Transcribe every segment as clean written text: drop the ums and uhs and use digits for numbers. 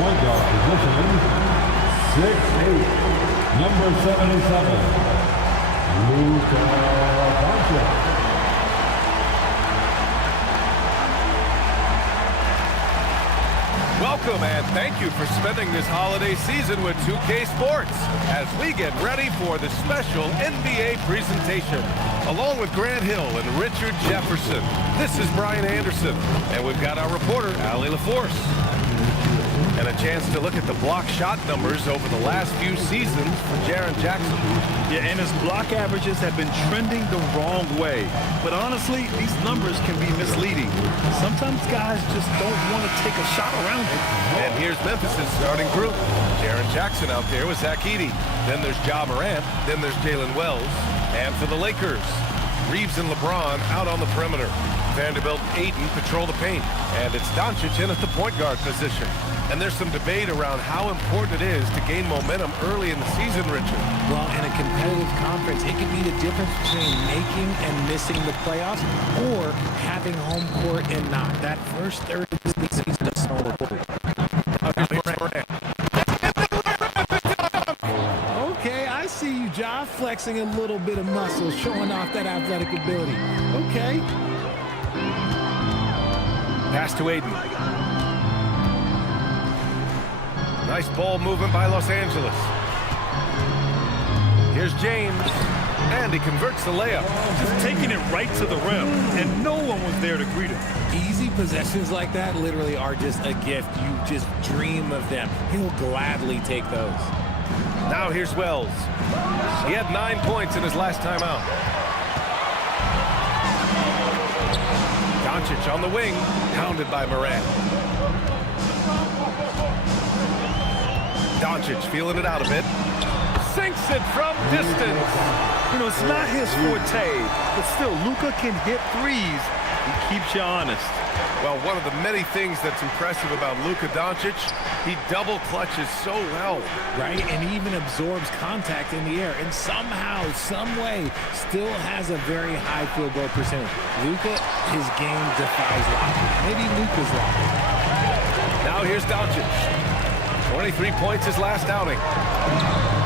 point guard position, 6'8", number 77, Luka Doncic. Welcome and thank you for spending this holiday season with 2K Sports as we get ready for the special NBA presentation. Along with Grant Hill and Richard Jefferson, this is Brian Anderson, and we've got our reporter, Allie LaForce. And a chance to look at the block shot numbers over the last few seasons for Jaren Jackson. Yeah, and his block averages have been trending the wrong way. But honestly, these numbers can be misleading. Sometimes guys just don't want to take a shot around it. And here's Memphis' starting group. Jaren Jackson out there with Zach Edey. Then there's Ja Morant. Then there's Jalen Wells. And for the Lakers, Reeves and LeBron out on the perimeter. Vanderbilt and Ayton patrol the paint. And it's Doncic in at the point guard position. And there's some debate around how important it is to gain momentum early in the season, Richard. Well, in a competitive conference, it can be the difference between making and missing the playoffs or having home court and not. That first third of the season doesn't all important. Okay, I see you, Ja, flexing a little bit of muscle, showing off that athletic ability. Okay. Pass to Ayton. Nice ball movement by Los Angeles. Here's James, and he converts the layup. Just taking it right to the rim, and no one was there to greet him. Easy possessions like that literally are just a gift. You just dream of them. He'll gladly take those. Now here's Wells. He had 9 points in his last time out. Doncic on the wing, pounded by Morant. Doncic feeling it out a bit. Sinks it from distance. You know, it's not his forte, but still, Luka can hit threes. He keeps you honest. Well, one of the many things that's impressive about Luka Doncic, he double clutches so well. Right, and he even absorbs contact in the air, and somehow, some way, still has a very high field goal percentage. Luka, his game defies logic. Maybe Luka's logic. Now here's Doncic. 23 points his last outing.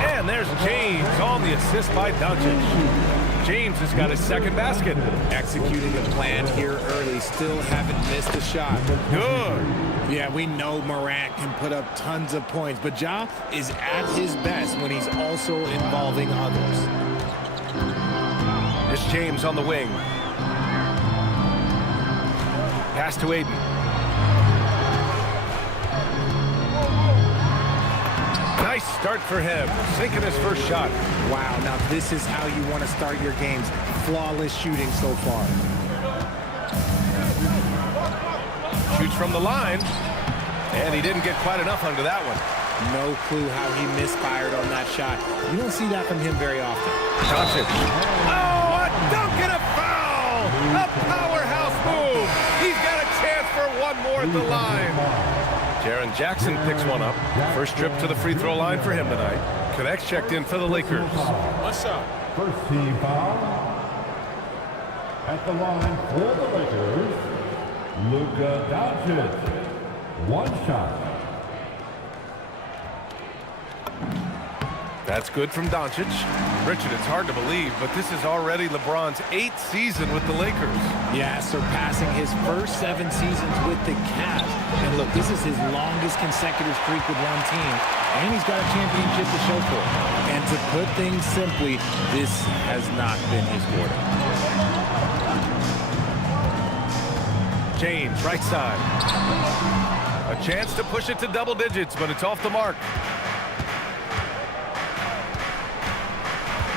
And there's James on the assist by Doncic. James has got his second basket. Executing the plan here early, still haven't missed a shot. Good. Yeah, we know Morant can put up tons of points, but Ja is at his best when he's also involving others. There's James on the wing. Pass to Ayton. Nice start for him, sinking his first shot. Wow, now this is how you want to start your games. Flawless shooting so far. Shoots from the line, and he didn't get quite enough under that one. No clue how he misfired on that shot. You don't see that from him very often. Doncic. Oh, a dunk and a foul! A powerhouse move! He's got a chance for one more at the line. Jaren Jackson picks one up. First trip to the free throw line for him tonight. Connects checked in for the Lakers. What's up? First team foul. At the line for the Lakers, Luka Doncic. One shot. That's good from Doncic. Richard, it's hard to believe, but this is already LeBron's 8th season with the Lakers. Yeah, surpassing his first 7 seasons with the Cavs. And look, this is his longest consecutive streak with one team, and he's got a championship to show for it. And to put things simply, this has not been his quarter. James, right side. A chance to push it to double digits, but it's off the mark.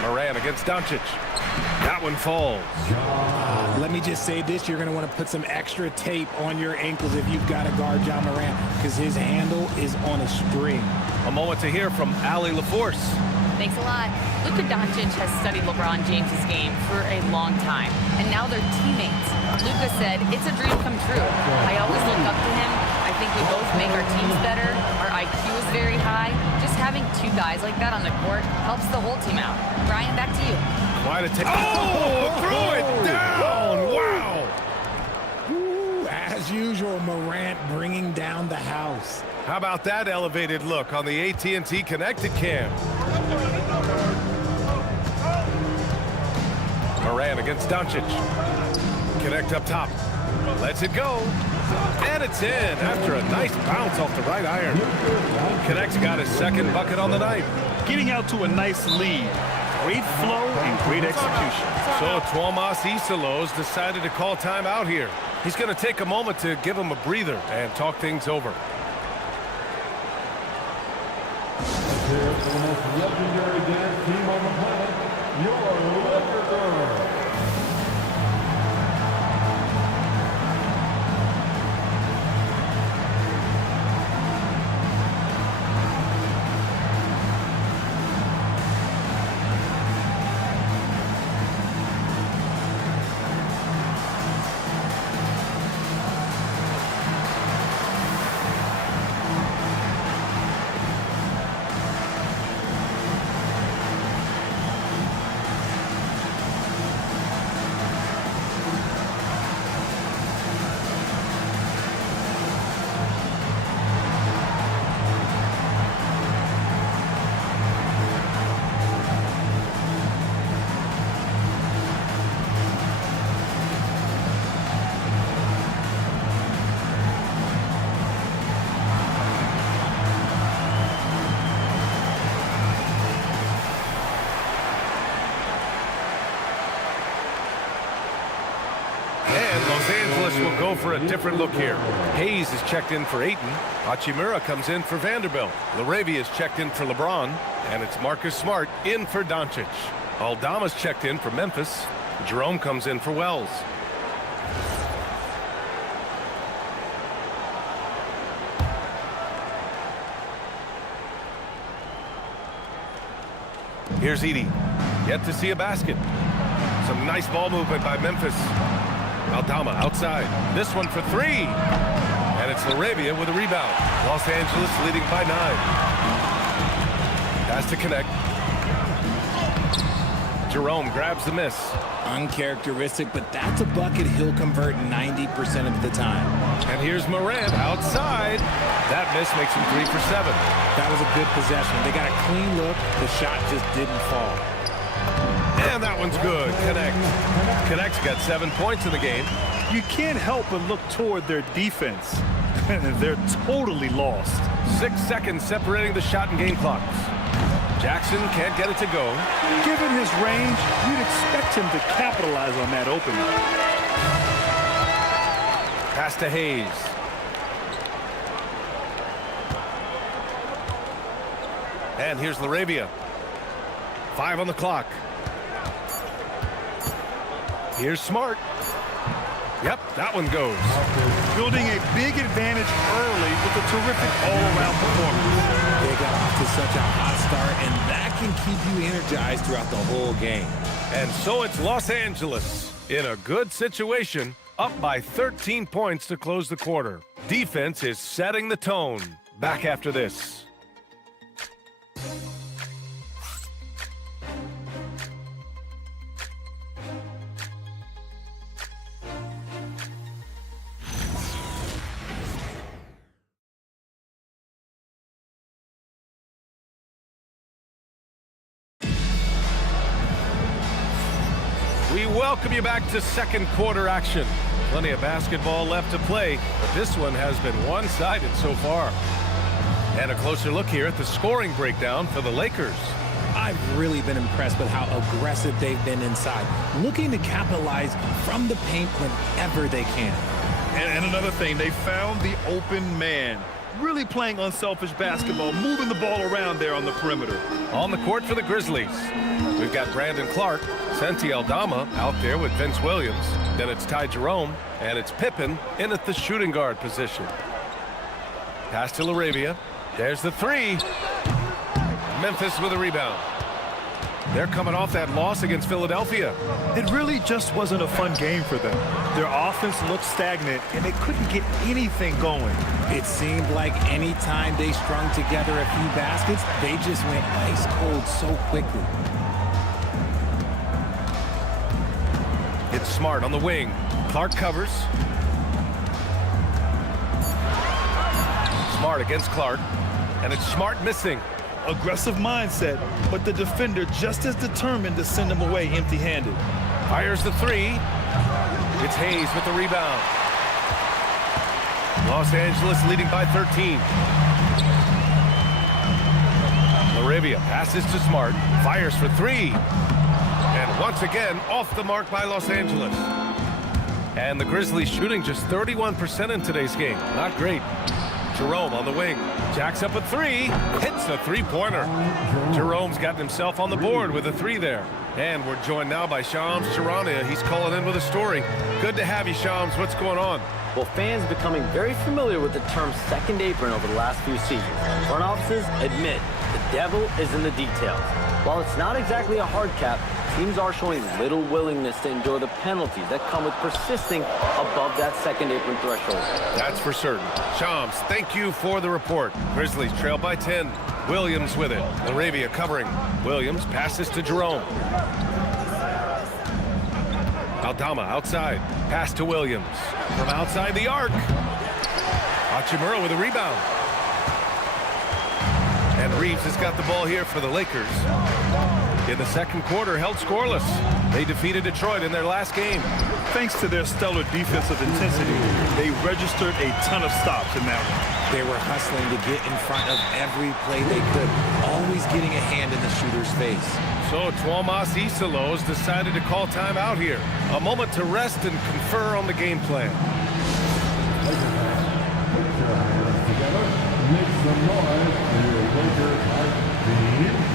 Morant against Doncic. That one falls. Let me just say this, you're going to want to put some extra tape on your ankles if you've got to guard Ja Morant, because his handle is on a string. A moment to hear from Allie LaForce. Thanks a lot. Luka Doncic has studied LeBron James' game for a long time, and now they're teammates. Luka said, it's a dream come true. I always look up to him. I think we both make our teams better. Our IQ is very high. Just having 2 guys like that on the court helps the whole team out. Brian, back to you. Why to take? Oh, throw it down! Wow! Ooh, As usual, Morant bringing down the house. How about that elevated look on the AT&T Connected Cam? Morant against Doncic. Connect up top. Lets it go. And it's in after a nice bounce off the right iron. Connect's got his second bucket on the night. Getting out to a nice lead. Great flow and great execution. So Tuomas Isalos decided to call timeout here. He's going to take a moment to give him a breather and talk things over. Let's hear it for the most legendary dance team on the planet, your Laker Girls. Los Angeles will go for a different look here. Hayes is checked in for Ayton. Hachimura comes in for Vanderbilt. Laravia is checked in for LeBron. And it's Marcus Smart in for Doncic. Aldama's checked in for Memphis. Jerome comes in for Wells. Here's Edey. Yet to see a basket. Some nice ball movement by Memphis. Aldama outside. This one for three. And it's Laravia with a rebound. Los Angeles leading by 9. Has to connect. Jerome grabs the miss. Uncharacteristic, but that's a bucket he'll convert 90% of the time. And here's Morant outside. That miss makes him 3 for 7. That was a good possession. They got a clean look. The shot just didn't fall. And that one's good. Connect's got 7 points in the game. You can't help but look toward their defense. They're totally lost. 6 seconds separating the shot and game clocks. Jackson can't get it to go. Given his range, you'd expect him to capitalize on that opening. Pass to Hayes. And here's Laravia. 5 on the clock. Here's Smart. Yep, that one goes. Building a big advantage early with a terrific all-around performance. They got off to such a hot start, and that can keep you energized throughout the whole game. And so it's Los Angeles in a good situation, up by 13 points to close the quarter. Defense is setting the tone. Back after this. We welcome you back to second quarter action. Plenty of basketball left to play, but this one has been one-sided so far. And a closer look here at the scoring breakdown for the Lakers. I've really been impressed with how aggressive they've been inside, looking to capitalize from the paint whenever they can. And another thing, they found the open man. Really playing unselfish basketball, moving the ball around there on the perimeter. On the court for the Grizzlies, we've got Brandon Clark, Santi Aldama out there with Vince Williams. Then it's Ty Jerome, and it's Pippen in at the shooting guard position. Pass to Laravia. There's the three. Memphis with a rebound. They're coming off that loss against Philadelphia. It really just wasn't a fun game for them. Their offense looked stagnant, and they couldn't get anything going. It seemed like any time they strung together a few baskets, they just went ice cold so quickly. It's Smart on the wing. Clark covers. Smart against Clark. And it's Smart missing. Aggressive mindset, but the defender just as determined to send him away empty-handed. Fires the three. It's Hayes with the rebound. Los Angeles leading by 13. Laravia passes to Smart. Fires for three. And once again, off the mark by Los Angeles. And the Grizzlies shooting just 31% in today's game. Not great. Jerome on the wing. Jacks up a three. Hits a three-pointer. Jerome's gotten himself on the board with a three there. And we're joined now by Shams Charania. He's calling in with a story. Good to have you, Shams. What's going on? Well, fans becoming very familiar with the term second apron over the last few seasons. Front offices admit the devil is in the details. While it's not exactly a hard cap, teams are showing little willingness to endure the penalties that come with persisting above that second apron threshold. That's for certain. Shams, thank you for the report. Grizzlies trail by 10. Williams with it. Laravia covering. Williams passes to Jerome. Aldama outside. Pass to Williams. From outside the arc. Hachimura with a rebound. And Reeves has got the ball here for the Lakers. In the second quarter, held scoreless. They defeated Detroit in their last game. Thanks to their stellar defensive intensity, they registered a ton of stops in that one. They were hustling to get in front of every play they could, always getting a hand in the shooter's face. So Tuomas Isalos decided to call timeout here. A moment to rest and confer on the game plan. Together, make some noise for your Lakers heartbeat.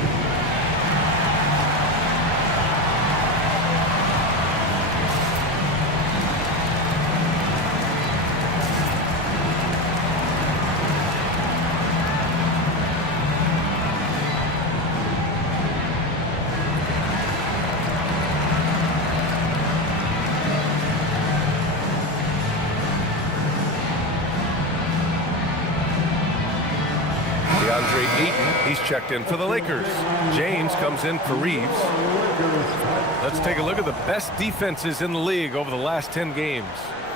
DeAndre Ayton, he's checked in for the Lakers. James comes in for Reeves. Let's take a look at the best defenses in the league over the last 10 games.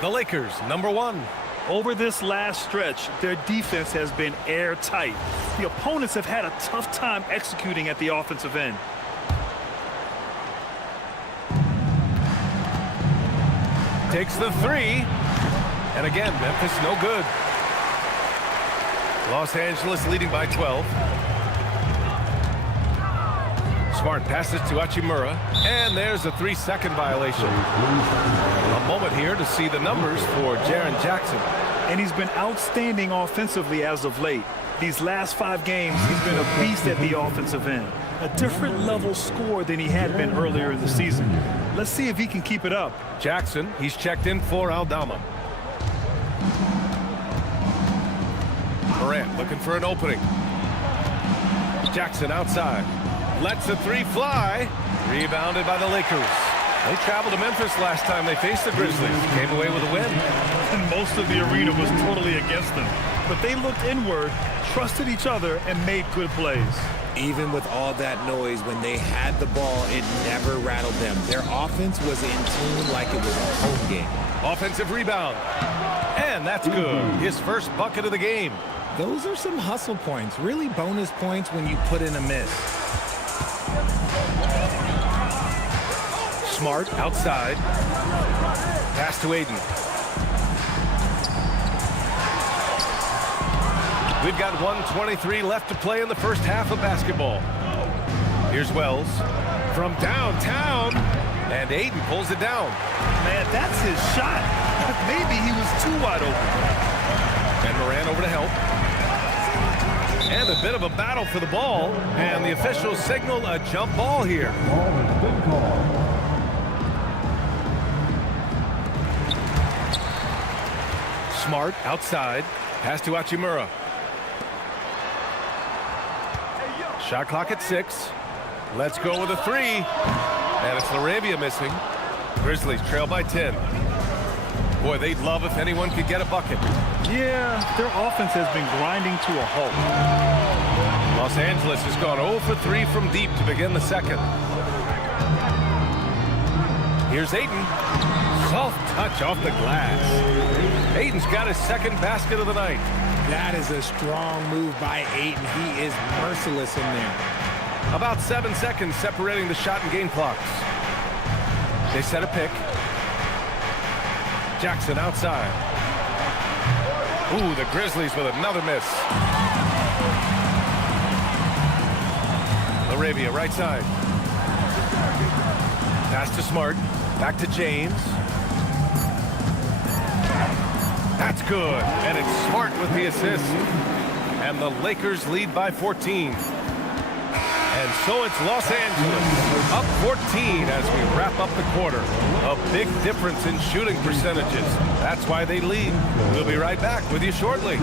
The Lakers, number 1. Over this last stretch, their defense has been airtight. The opponents have had a tough time executing at the offensive end. Takes the three. And again, Memphis no good. Los Angeles leading by 12. Smart passes to Hachimura. And there's a 3-second violation. A moment here to see the numbers for Jaren Jackson. And he's been outstanding offensively as of late. These last 5 games, he's been a beast at the offensive end. A different level score than he had been earlier in the season. Let's see if he can keep it up. Jackson, he's checked in for Aldama. Morant looking for an opening. Jackson outside. Lets the three fly. Rebounded by the Lakers. They traveled to Memphis last time they faced the Grizzlies. Came away with a win. And most of the arena was totally against them. But they looked inward, trusted each other, and made good plays. Even with all that noise, when they had the ball, it never rattled them. Their offense was in tune like it was a home game. Offensive rebound. And that's good. His first bucket of the game. Those are some hustle points, really bonus points when you put in a miss. Smart outside. Pass to Ayton. We've got 1:23 left to play in the first half of basketball. Here's Wells from downtown, and Ayton pulls it down. Man, that's his shot. Maybe he was too wide open. And Morant over to help. And a bit of a battle for the ball, and the officials signal a jump ball here. Smart outside. Pass to Hachimura. Shot clock at 6. Let's go with a 3. And it's Laravia missing. Grizzlies trail by 10. Boy, they'd love if anyone could get a bucket. Yeah, their offense has been grinding to a halt. Los Angeles has gone 0 for 3 from deep to begin the second. Here's Ayton. Soft touch off the glass. Ayton's got his second basket of the night. That is a strong move by Ayton. He is merciless in there. About 7 seconds separating the shot and game clocks. They set a pick. Jackson outside. Ooh, the Grizzlies with another miss. Arabia, right side. Pass to Smart. Back to James. That's good. And it's Smart with the assist. And the Lakers lead by 14. And so it's Los Angeles up 14 as we wrap up the quarter. A big difference in shooting percentages. That's why they lead. We'll be right back with you shortly.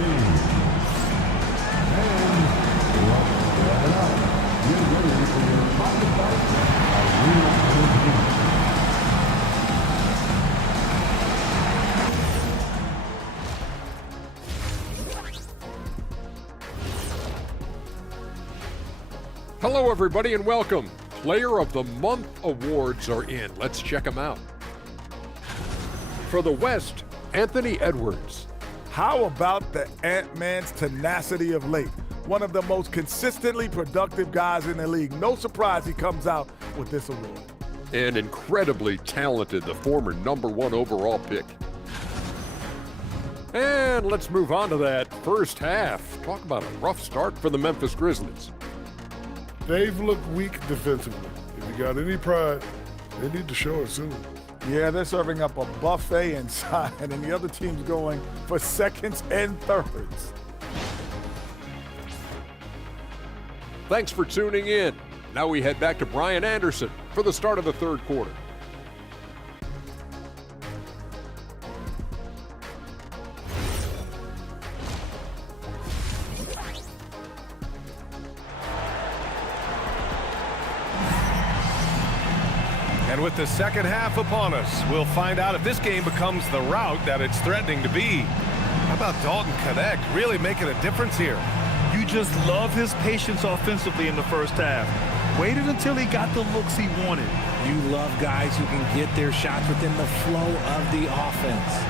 Hello, everybody, and welcome. Player of the Month awards are in. Let's check them out. For the West, Anthony Edwards. How about the Ant-Man's tenacity of late? One of the most consistently productive guys in the league. No surprise he comes out with this award. And incredibly talented, the former #1 overall pick. And let's move on to that first half. Talk about a rough start for the Memphis Grizzlies. They've looked weak defensively. If you got any pride, they need to show it soon. Yeah, they're serving up a buffet inside, and the other team's going for seconds and thirds. Thanks for tuning in. Now we head back to Brian Anderson for the start of the third quarter. And with the second half upon us, we'll find out if this game becomes the rout that it's threatening to be. How about Dalton Connect really making a difference here? You just love his patience offensively in the first half. Waited until he got the looks he wanted. You love guys who can get their shots within the flow of the offense.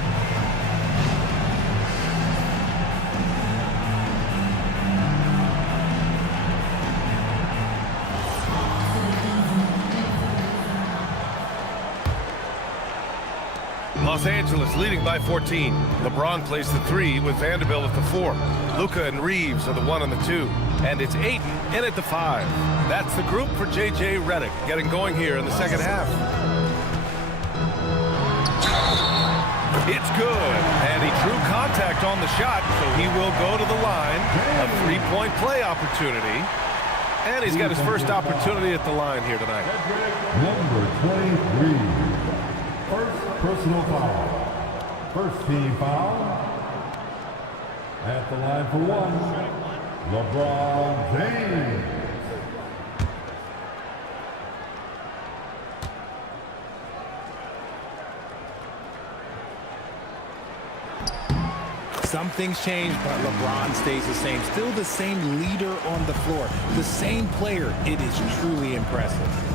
Los Angeles leading by 14. LeBron plays the 3 with Vanderbilt at the 4. Luka and Reeves are the 1 and the 2. And it's Ayton in at the 5. That's the group for J.J. Redick getting going here in the second half. It's good. And he drew contact on the shot, so he will go to the line. A 3-point play opportunity. And he's got his first opportunity at the line here tonight. Number 23. First personal foul. First team foul. At the line for 1, LeBron James. Some things change, but LeBron stays the same. Still the same leader on the floor. The same player. It is truly impressive.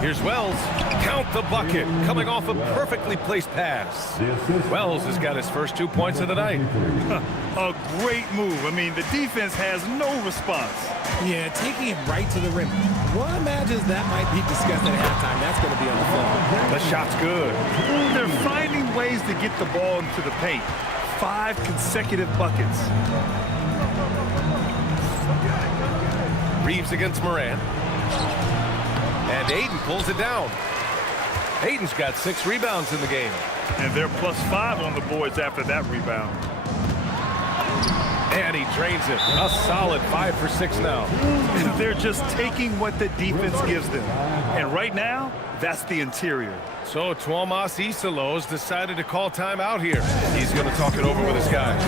Here's Wells. Count the bucket. Coming off a perfectly placed pass. Wells has got his first 2 points of the night. A great move. I mean, the defense has no response. Yeah, taking it right to the rim. One imagines that might be discussed at halftime. That's going to be on the floor. The shot's good. They're finding ways to get the ball into the paint. 5 consecutive buckets. Reeves against Morant. And Ayton pulls it down. Ayton's got 6 rebounds in the game. And they're +5 on the boards after that rebound. And he drains it. A solid 5 for 6 now. They're just taking what the defense gives them. And right now, that's the interior. So Tuomas Isalos decided to call timeout here. He's going to talk it over with his guys.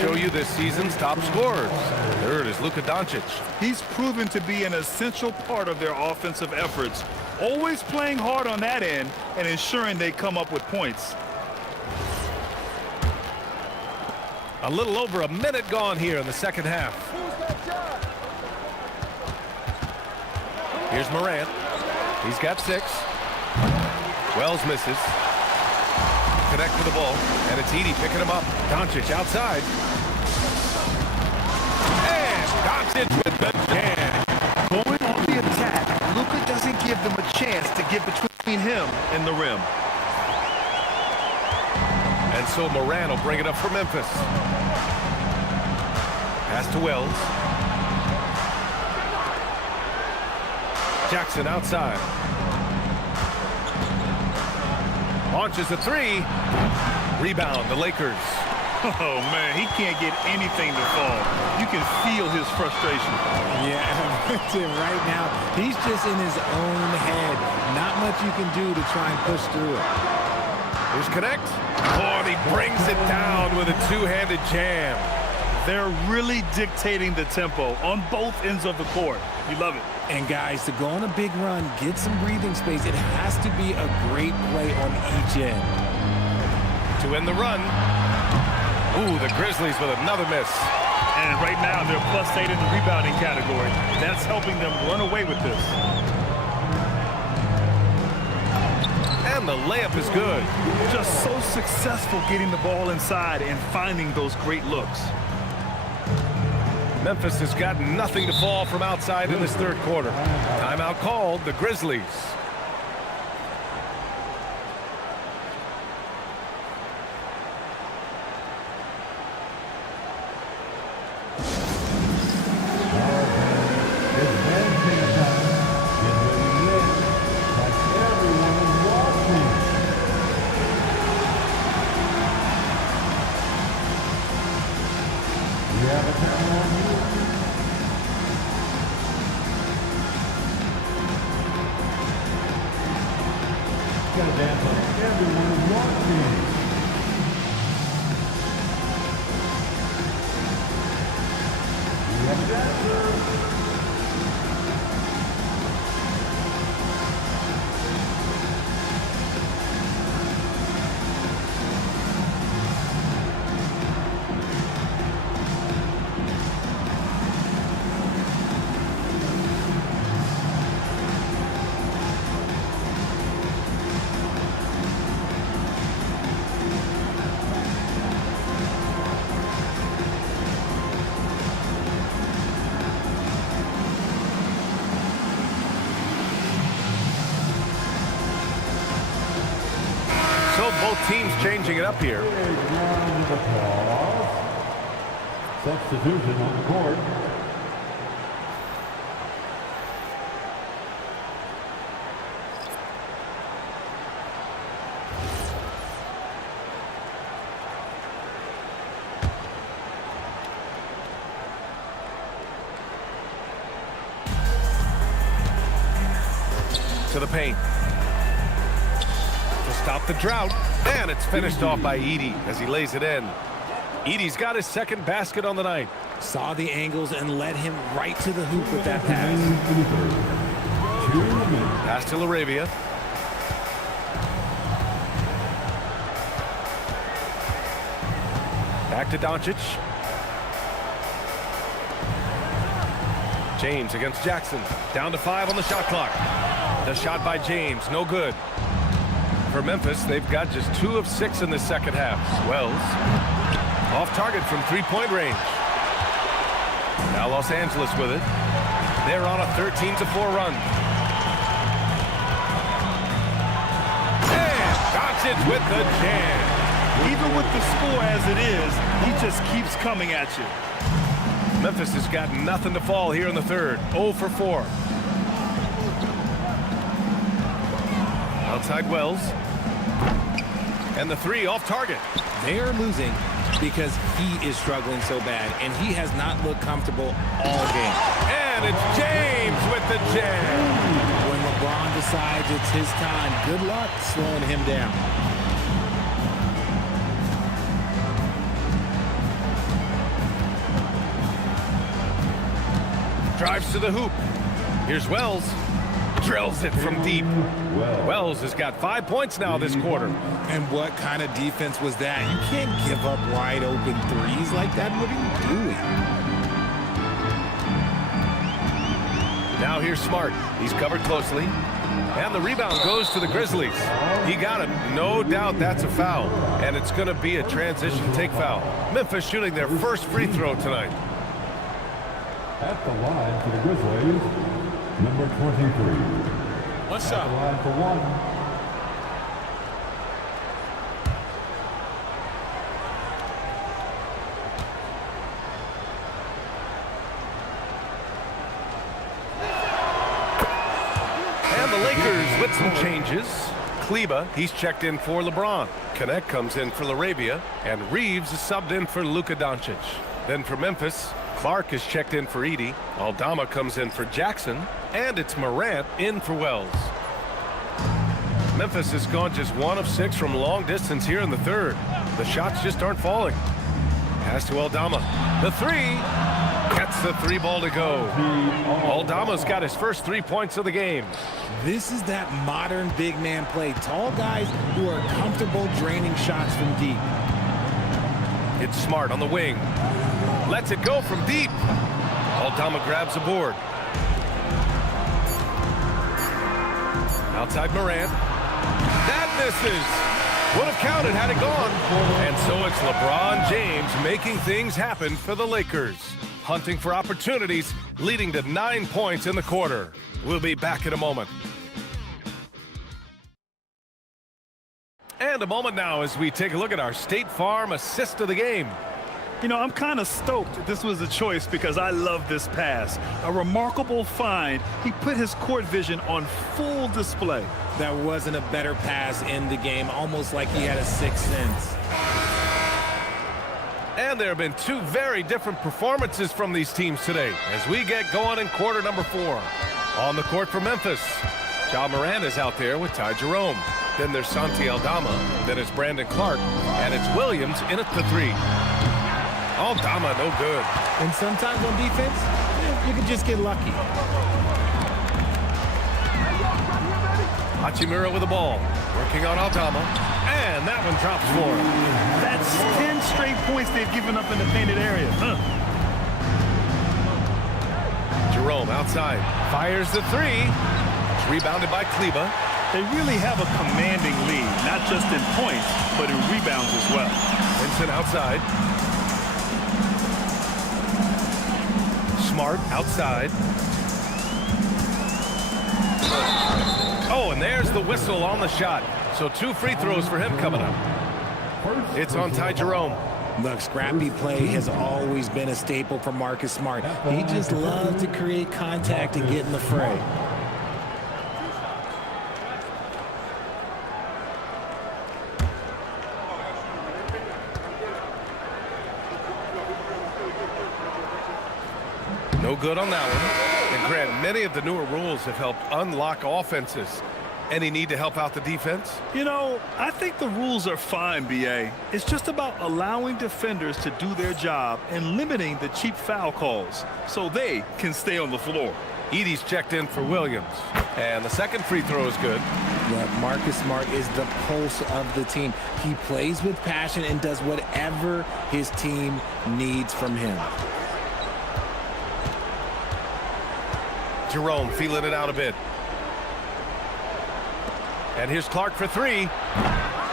show you this season's top scorers. Third is Luka Doncic. He's proven to be an essential part of their offensive efforts, always playing hard on that end and ensuring they come up with points. A little over a minute gone here in the second half. Here's Morant. He's got 6. Wells misses. Connect with the ball, and it's Edey picking him up. Doncic outside. And Doncic with the jam. Going on the attack, Luka doesn't give them a chance to get between him and the rim. And so Morant will bring it up for Memphis. Pass to Wells. Jackson outside. Launches a 3. Rebound, the Lakers. Oh, man, he can't get anything to fall. You can feel his frustration. Yeah, right now, he's just in his own head. Not much you can do to try and push through it. Here's Connect. Oh, and he brings it down with a two-handed jam. They're really dictating the tempo on both ends of the court. You love it. And guys, to go on a big run, get some breathing space, it has to be a great play on each end. To end the run. Ooh, the Grizzlies with another miss. And right now, they're +8 in the rebounding category. That's helping them run away with this. And the layup is good. Just so successful getting the ball inside and finding those great looks. Memphis has got nothing to fall from outside in this third quarter. Timeout called, the Grizzlies. Both teams changing it up here. Substitution on the court. To the paint. To stop the drought. And it's finished off by Edey as he lays it in. Edey's got his second basket on the night. Saw the angles and led him right to the hoop with that pass. Pass to LaRavia. Back to Doncic. James against Jackson. Down to 5 on the shot clock. The shot by James, no good. For Memphis, they've got just 2 of 6 in the second half. Wells off target from three-point range. Now Los Angeles with it. They're on a 13-4 run. And Doncic with the jam. Even with the score as it is, he just keeps coming at you. Memphis has got nothing to fall here in the third. 0 for 4. Outside Wells. And the 3 off target. They are losing because he is struggling so bad, and he has not looked comfortable all game. And it's James with the jam. When LeBron decides it's his time, good luck slowing him down. drives to the hoop. Here's Wells. Drills it from deep. Wells has got 5 points now this quarter. And what kind of defense was that? You can't give up wide open threes like that. What are you doing? Now here's Smart. He's covered closely. And the rebound goes to the Grizzlies. He got it. No doubt that's a foul. And it's going to be a transition take foul. Memphis shooting their first free throw tonight. At the line for the Grizzlies, number 23. What's At the line for one. And the Lakers with some changes. Kleba, he's checked in for LeBron. Connect comes in for LaRavia. And Reeves is subbed in for Luka Doncic. Then for Memphis, Clark is checked in for Edey. Aldama comes in for Jackson. And it's Morant in for Wells. Memphis has gone just 1 of 6 from long distance here in the third. The shots just aren't falling. Pass to Aldama. The three. Gets the 3 ball to go. Aldama's got his first 3 points of the game. This is that modern big man play. Tall guys who are comfortable draining shots from deep. It's Smart on the wing. Lets it go from deep. Aldama grabs the board. Outside Morant. That misses. Would have counted had it gone. And so it's LeBron James making things happen for the Lakers. Hunting for opportunities, leading to 9 points in the quarter. We'll be back in a moment. And a moment now as we take a look at our State Farm assist of the game. You know, I'm kind of stoked this was a choice because I love this pass. A remarkable find. He put his court vision on full display. That wasn't a better pass in the game, almost like he had a sixth sense. And there have been 2 very different performances from these teams today as we get going in quarter number 4. On the court for Memphis, Ja Morant is out there with Ty Jerome. Then there's Santi Aldama. Then it's Brandon Clark. And it's Williams in at the 3. Aldama, no good. And sometimes on defense, you can just get lucky. Hachimura with the ball. Working on Aldama. And that one drops for him. That's 10 straight points they've given up in the painted area. Jerome outside. Fires the 3. It's rebounded by Kleba. They really have a commanding lead, not just in points, but in rebounds as well. Vincent outside. Smart outside. Oh, and there's the whistle on the shot. So 2 free throws for him coming up. It's on Ty Jerome. Look, scrappy play has always been a staple for Marcus Smart. He just loves to create contact and get in the fray. No good on that one. And Grant, many of the newer rules have helped unlock offenses. Any need to help out the defense? You know, I think the rules are fine, B.A. It's just about allowing defenders to do their job and limiting the cheap foul calls so they can stay on the floor. Edey's checked in for Williams. And the second free throw is good. Look, Marcus Smart is the pulse of the team. He plays with passion and does whatever his team needs from him. Jerome feeling it out a bit. And here's Clark for 3.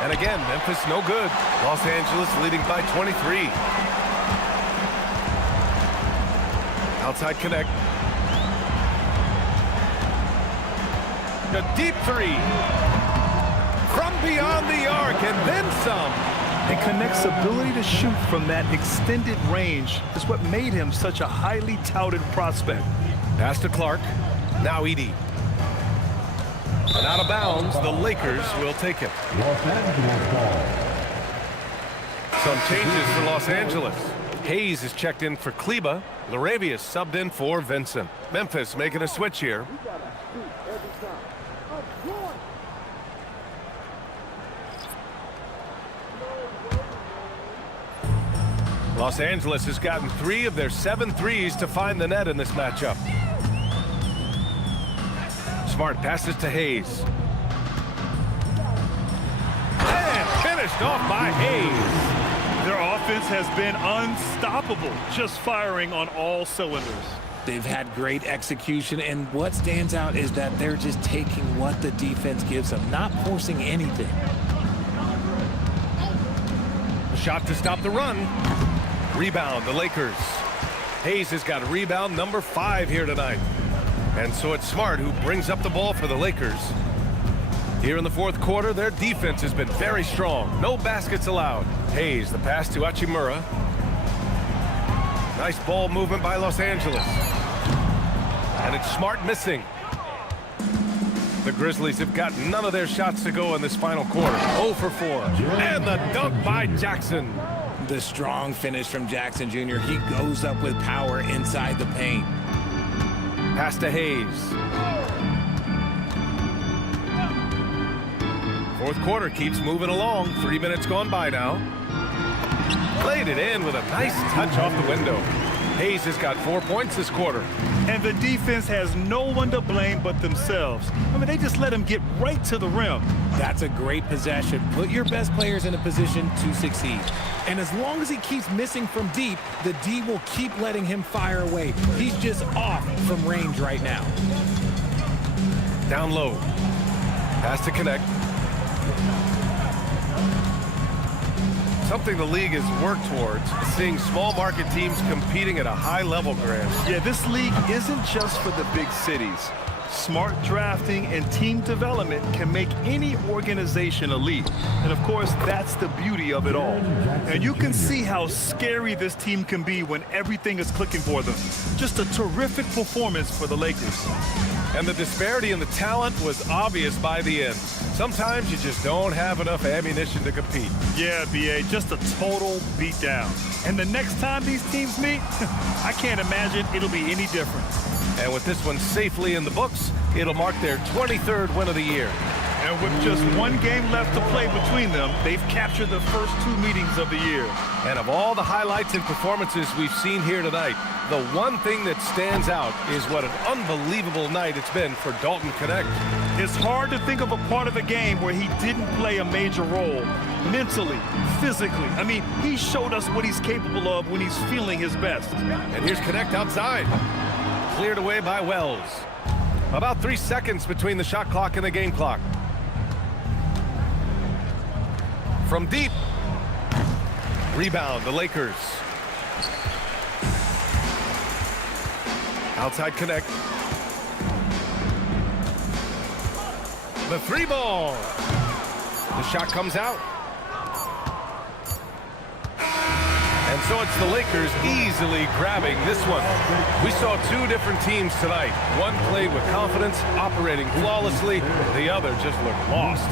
And again, Memphis no good. Los Angeles leading by 23. Outside connect. A deep 3. From beyond the arc and then some. And Connect's ability to shoot from that extended range is what made him such a highly touted prospect. Pass to Clark. Now Edey. And out of bounds, the Lakers will take it. Los Angeles ball. Some changes for Los Angeles. Hayes is checked in for Kleba. LaRavia subbed in for Vincent. Memphis making a switch here. Los Angeles has gotten 3 of their 7 threes to find the net in this matchup. Smart passes to Hayes. And finished off by Hayes. Their offense has been unstoppable, just firing on all cylinders. They've had great execution, and what stands out is that they're just taking what the defense gives them, not forcing anything. A shot to stop the run. Rebound, the Lakers. Hayes has got rebound number 5 here tonight. And so it's Smart who brings up the ball for the Lakers. Here in the fourth quarter, their defense has been very strong. No baskets allowed. Hayes, the pass to Hachimura. Nice ball movement by Los Angeles. And it's Smart missing. The Grizzlies have got none of their shots to go in this final quarter. 0 for 4. And the dunk by Jackson. The strong finish from Jackson Jr. He goes up with power inside the paint. Pass to Hayes. Fourth quarter keeps moving along. 3 minutes gone by now. Played it in with a nice touch off the window. Hayes has got 4 points this quarter. And the defense has no one to blame but themselves. I mean, they just let him get right to the rim. That's a great possession. Put your best players in a position to succeed. And as long as he keeps missing from deep, the D will keep letting him fire away. He's just off from range right now. Down low. Pass to connect. Something the league has worked towards is seeing small market teams competing at a high level, Grant. Yeah, this league isn't just for the big cities. Smart drafting and team development can make any organization elite. And of course, that's the beauty of it all. And you can see how scary this team can be when everything is clicking for them. Just a terrific performance for the Lakers. And the disparity in the talent was obvious by the end. Sometimes you just don't have enough ammunition to compete. Yeah, B.A., just a total beatdown. And the next time these teams meet, I can't imagine it'll be any different. And with this one safely in the books, it'll mark their 23rd win of the year. And with just one game left to play between them, they've captured the first 2 meetings of the year. And of all the highlights and performances we've seen here tonight, the one thing that stands out is what an unbelievable night it's been for Dalton Connect. It's hard to think of a part of the game where he didn't play a major role. Mentally, physically. I mean, he showed us what he's capable of when he's feeling his best. And here's Connect outside. Cleared away by Wells. About 3 seconds between the shot clock and the game clock. From deep. Rebound, the Lakers. Outside Connect. The 3 ball. The shot comes out. And so it's the Lakers easily grabbing this one. We saw 2 different teams tonight. One played with confidence, operating flawlessly. The other just looked lost.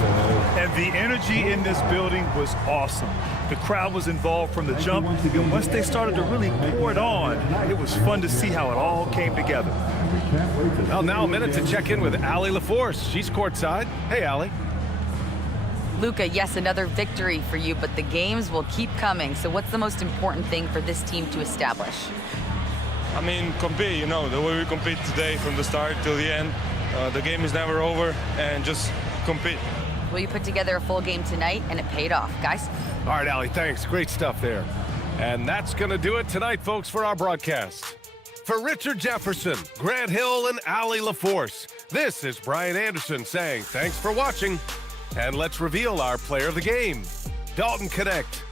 And the energy in this building was awesome. The crowd was involved from the jump, and once they started to really pour it on, it was fun to see how it all came together. Well, now a minute to check in with Allie LaForce. She's courtside. Hey, Allie. Luka, yes, another victory for you, but the games will keep coming. So what's the most important thing for this team to establish? I mean, compete, you know, the way we compete today from the start till the end. The game is never over, and just compete. Well, you put together a full game tonight, and it paid off, guys. All right, Allie, thanks. Great stuff there. And that's going to do it tonight, folks, for our broadcast. For Richard Jefferson, Grant Hill, and Allie LaForce, this is Brian Anderson saying thanks for watching. And let's reveal our player of the game, Dalton Connect.